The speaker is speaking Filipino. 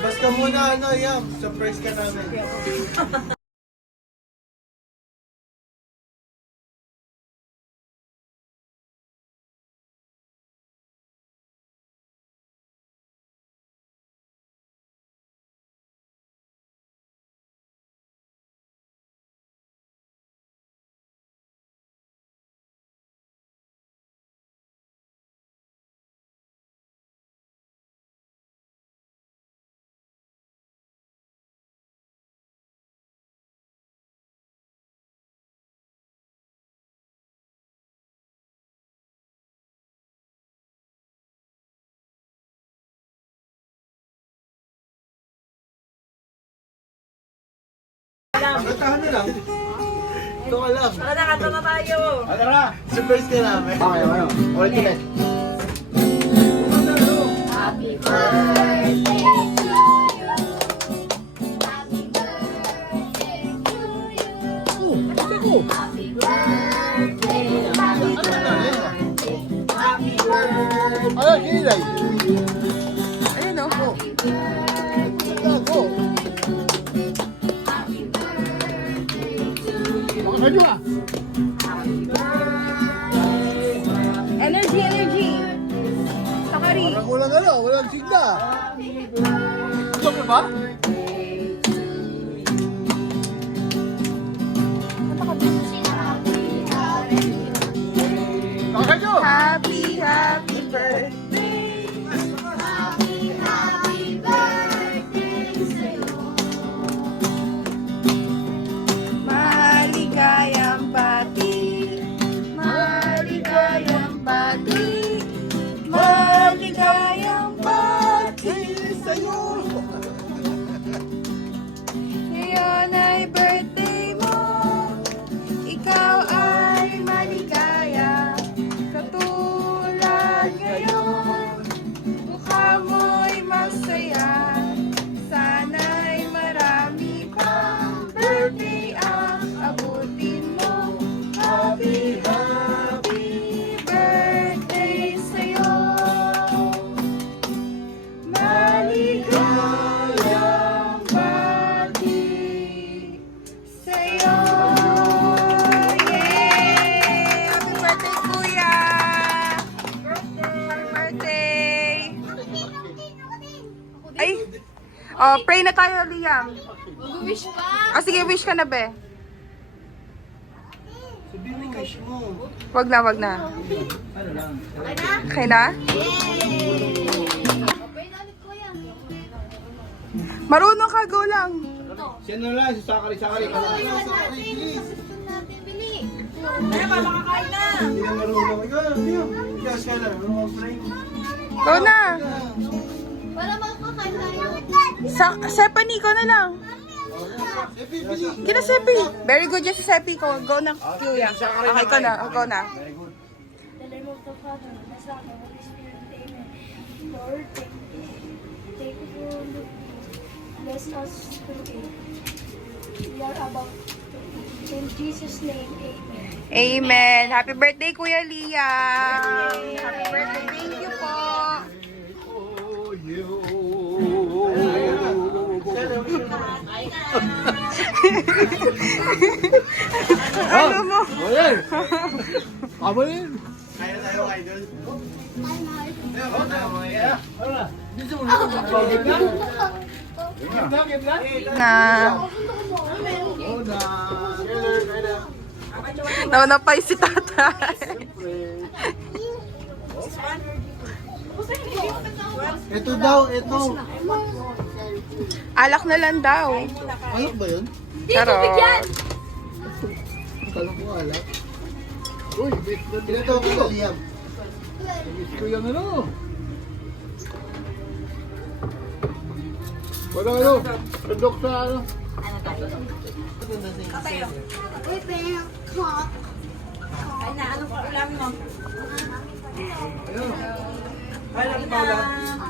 Labas ka muna, Yam. Surprise ka namin. Pagkatahan na lang. Ito ka lang. Nakata na tayo. Tara! Surprise ka namin. Okay. Ulit. Happy birthday to you. Happy birthday to you. Happy birthday. Happy birthday. Ano, kilay? Ayun o. Ako. Medyo ka. Energy. Sakari. Parang walang sigla. Ito ka ba? Okay nyo! Happy birthday. Happy birthday sa'yo. Maligayang bati. Maligayang bati. Maligayang bati sa'yo. Ngayon ay birthday mo. Ikaw ay maligaya. Katulad ngayon. Mukha mo'y masaya. Sana'y marami pang birthday ang abutin mo. Happy birthday sa'yo. Maligayang bati sa'yo. Yay! Happy birthday, Kuya! Happy birthday! Ay! Oh, pray na tayo, Liam. Mag-wish pa. Ah, sige, wish ka na, be. Sabihin mo, wish mo. Wag na. Ano lang? Okay na? Okay na ulit, kuya. Marunong ka, go lang. Siya na lang, si Sakari. Gusto natin, bili. Kaya pa, makakain na. Hindi na marunong. Ikaw. Ikaw ka lang. Marunong pray. Go na. Para makakain tayo. Sepani, ko na lang. Epi, bili. Kina Sepi. Very good yan si Sepi. Go na, Kuya. Okay, ko na. Go na. Very good. In the name of the Father, and the Son, and the Holy Spirit, Amen. Lord, take you, bless us today. We are about to eat. In Jesus' name, Amen. Amen. Happy birthday, Kuya Liam. Happy birthday. Thank you po. Oh, you. Ano mo? Ayan! Amo yun! Kaya tayo, idol. Na. Naunapay si tatay. Ito daw, ito. Alak na lang daw. Alak ba yun? Pero, Akala ko alak. Uy, pinatawag ko Liam. Miss ko yung ano. Wala ano, sandok sa ano. Ay na, anong ulam mo? Ayun. Ay, na.